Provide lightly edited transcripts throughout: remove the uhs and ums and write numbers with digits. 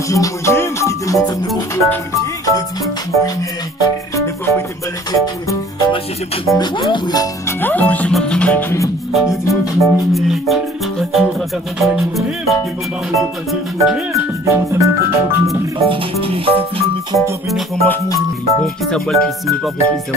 kasih muhim kita macam nak berbuat dia cuma kuini depan kita balik itu masih jemput aku aku masih mampu mati dia cuma kuini patu kakak kau muhim dia membawa dia kasih muhim kita macam nak berbuat aku ni kita ni kau tapi nak kemak muhim bon kita balik di sini pas bisa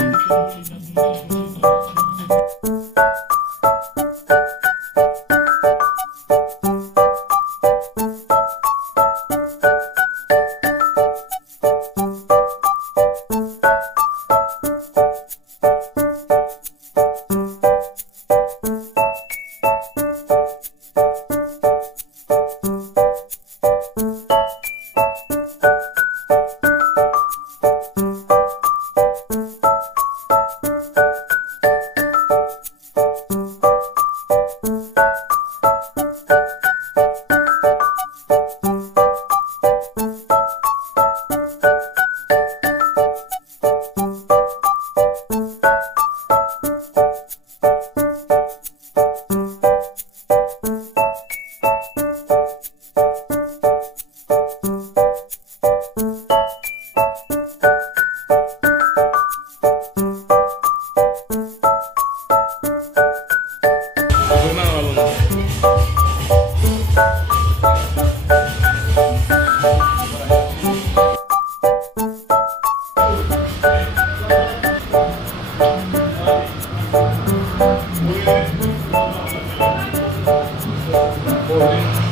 Morning.